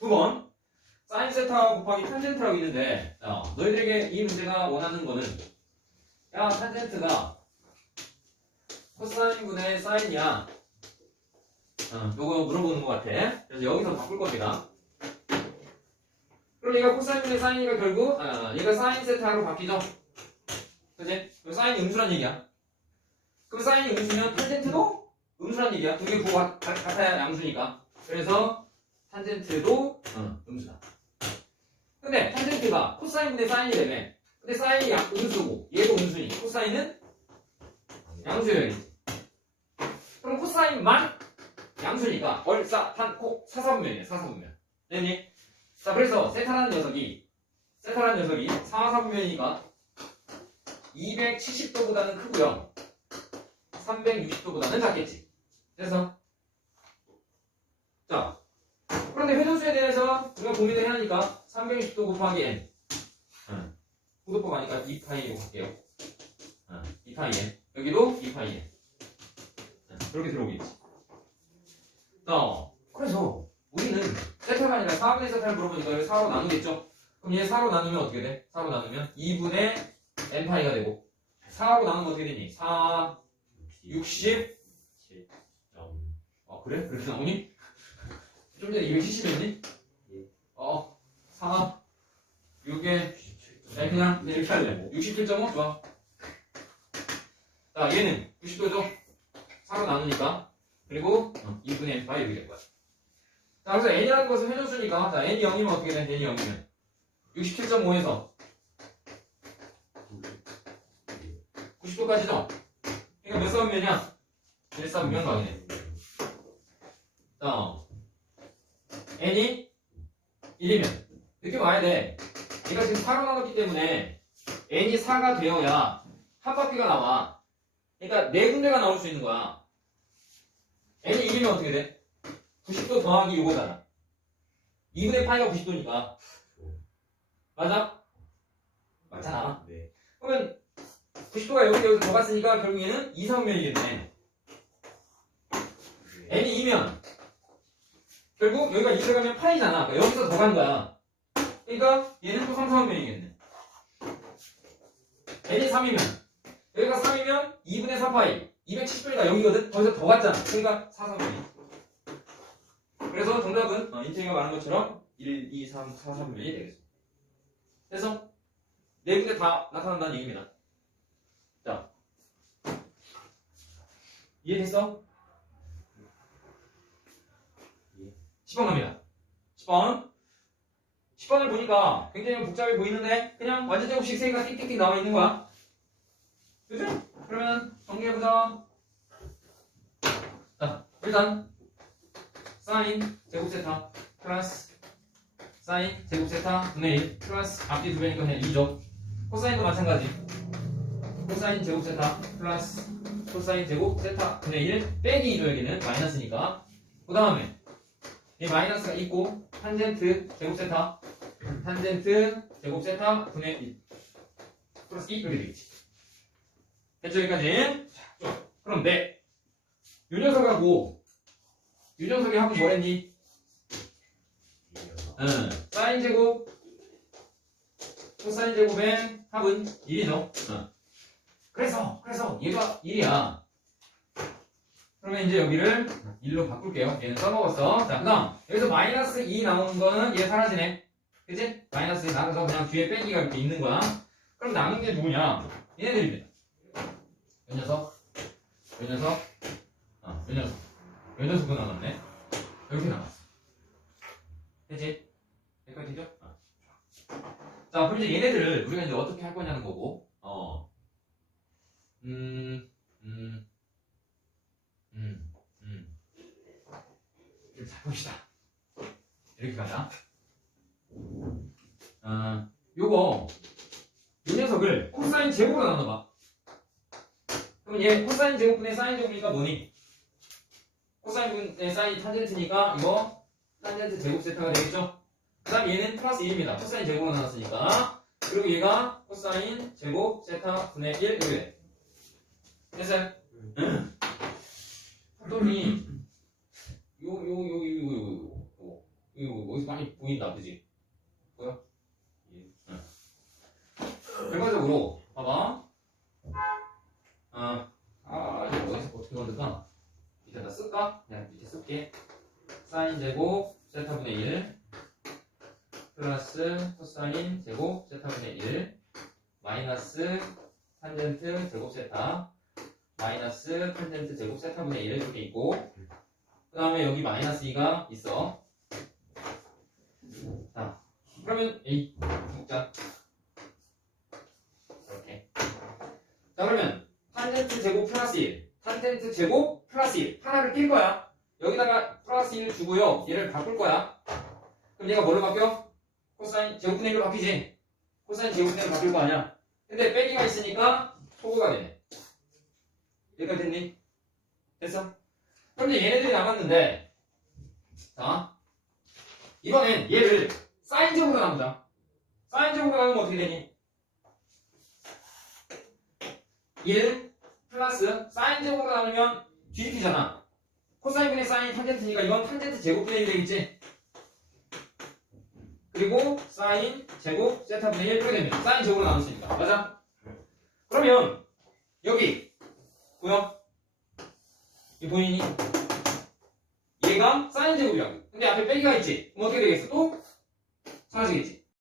9번. 사인 세타 곱하기 탄젠트라고 있는데 자, 너희들에게 이 문제가 원하는 거는 야 탄젠트가 코사인분의 사인이야. 어, 요거 물어보는 것 같아. 그래서 여기서 바꿀 겁니다. 그럼 얘가 코사인분의 사인이니까 결국 아, 얘가 사인 세타로 바뀌죠? 그럼 사인이 음수란 얘기야. 그럼 사인이 음수면 탄젠트도 음수란 얘기야. 두개 같- 같아야 양수니까. 그래서 탄젠트도 어, 음수다. 근데 탄젠트가 코사인분의 사인이라며 근데 사인이 양, 음수고 얘도 음수니. 코사인은 양수여야겠지. 그럼 코사인만 양수니까 얼싸 탄코 사사분면이네 사사분면. 됐니? 자 그래서 세타라는 녀석이 세타라는 녀석이 사사분면이니까 270도보다는 크고요. 360도보다는 작겠지. 그래서 자 그런데 회전수에 대 우리가 고민을 해야 하니까 360도 곱하기 n 응. 구도법 아니까 2파이로 할게요 응. 2파이 n 여기도 2파이 n 응. 그렇게 들어오겠지 자 그래서 우리는 세타가 아니라 4분의 세타를 물어보니까 여기 4로 나누겠죠 그럼 얘 4로 나누면 어떻게 돼? 4로 나누면 2분의 n파이가 되고 4로 나누면 어떻게 되니? 4 60아 그래? 그렇게 나오니? 좀 전에 270이었니? 예. 어, 4, 6에, 네, 그냥 이렇게 할래. 67.5? 좋아. 자, 얘는 90도죠? 4로 나누니까. 그리고, 어, 2분의 n 파이 이렇게 될 거야. 자, 그래서 n이라는 것은 회전수니까, 자, n이 0이면 어떻게 돼? n이 0이면. 67.5에서 90도까지죠? 그러니까 몇 사분면이야? 1사분면 가겠네. 자, n이 1이면 느낌 와야 돼. 얘가 지금 4로 나눴기 때문에 n이 4가 되어야 한 바퀴가 나와. 그러니까 네 군데가 나올 수 있는 거야. n이 1이면 어떻게 돼? 90도 더하기 이거잖아. 2분의 파이가 90도니까. 맞아? 맞잖아. 네. 그러면 90도가 여기 여기서 더 갔으니까 결국 에는 2, 3면이겠네. n이 2면 결국 여기가 2 들어가면 8이잖아. 그러니까 여기서 더 간 거야. 그러니까 얘는 또 3, 4면이겠네. n이 3이면 여기가 3이면 2분의 4파이 270도니까 여기거든. 거기서 더 갔잖아. 그러니까 4, 3면이. 그래서 정답은 어, 인테리가 말한 것처럼 1, 2, 3, 4, 3면이 되겠습니다. 그래서 네 군데 다 나타난다는 얘기입니다. 자, 이해됐어? 10번 갑니다. 10번. 10번을 보니까 굉장히 복잡해 보이는데 그냥 완전 제곱식 세개가 띡띡띡 나와 있는 거야. 그죠? 그러면 정리해보자. 자, 일단 사인 제곱 세타 플러스 사인 제곱 세타 분의 1 플러스 앞뒤 두 배니까 그냥 2죠. 코사인도 마찬가지. 코사인 제곱 세타 플러스 코사인 제곱 세타 분의 1 빼기 2죠 여기는 마이너스니까. 그 다음에 이 마이너스가 있고 탄젠트 제곱 세타 탄젠트 제곱 세타 분의 1 플러스 2 이렇게 되겠지 됐죠 여기까지 자. 그럼 네. 요 녀석하고 요 녀석이 하고 뭐랬니? 응. 사인 제곱 코사인 제곱의 합은 1이죠 응. 그래서 그래서 얘가 1이야 그러면 이제 여기를 1로 바꿀게요. 얘는 써먹었어. 자, 그 다음. 여기서 마이너스 2 나오는 거는 얘 사라지네. 그치? 마이너스 2 나가서 그냥 뒤에 빼기가 이렇게 있는 거야. 그럼 남은 게 누구냐? 얘네들입니다. 요 녀석, 요 녀석, 어, 요 녀석. 요 녀석도 남았네. 이렇게 남았어. 되지? 여기까지 되죠? 어. 자, 그럼 이제 얘네들을 우리가 이제 어떻게 할 거냐는 거고, 어. 음, 음. 음, 음. 봅시다. 이렇게 가자. 아, 요거, 요 녀석을 코사인 제곱으로 나눠봐. 그럼 얘 코사인 제곱분의 사인 제곱이니까 뭐니? 코사인 분의 사인 탄젠트니까 이거 탄젠트 제곱 세타가 되겠죠? 그 다음 얘는 플러스 1입니다. 코사인 제곱으로 나눴으니까. 그리고 얘가 코사인 제곱 세타 분의 1 이렇게 돼. 됐어요? 했더니 요 요 요 요 요 요 많이 보인다, 그지? 보여? 응. 결과적으로, 봐봐. 아, 아, 이거 어디서 어떻게 만들까? 밑에다 쓸까? 그냥 밑에 쓸게. 사인 제곱, 세타분의 1. 플러스 코사인 제곱, 세타분의 1. 마이너스 탄젠트 제곱 세타. 마이너스 탄젠트 제곱 세타분의 1 이렇게 있고. 그 다음에 여기 마이너스 2가 있어. 자, 그러면, 에이, 먹자. 이렇게. 자, 그러면, 탄젠트 제곱 플러스 1. 탄젠트 제곱 플러스 1. 하나를 낄 거야. 여기다가 플러스 1을 주고요. 얘를 바꿀 거야. 그럼 얘가 뭘로 바뀌어? 코사인 제곱분의 1로 바뀌지? 코사인 제곱분의 1로 바뀔 거 아니야? 근데 빼기가 있으니까 소구가 되네. 여기까지 됐니? 됐어? 그럼 이제 얘네들이 남았는데, 자, 이번엔 얘를 사인적으로 나누자. 사인적으로 나누면 어떻게 되니? 1 플러스 사인적으로 나누면 뒤집히잖아. 코사인 분의 사인 탄젠트니까 이건 탄젠트 제곱분의 1 되겠지? 그리고 사인 제곱 세타분의 1 이렇게. 사인 제곱으로 나누시니까. 맞아? 그러면 여기 보여? 이 보이니? 얘가 사인 제곱이야. 근데 앞에 빼기가 있지? 그럼 어떻게 되겠어? 또 사라지겠지?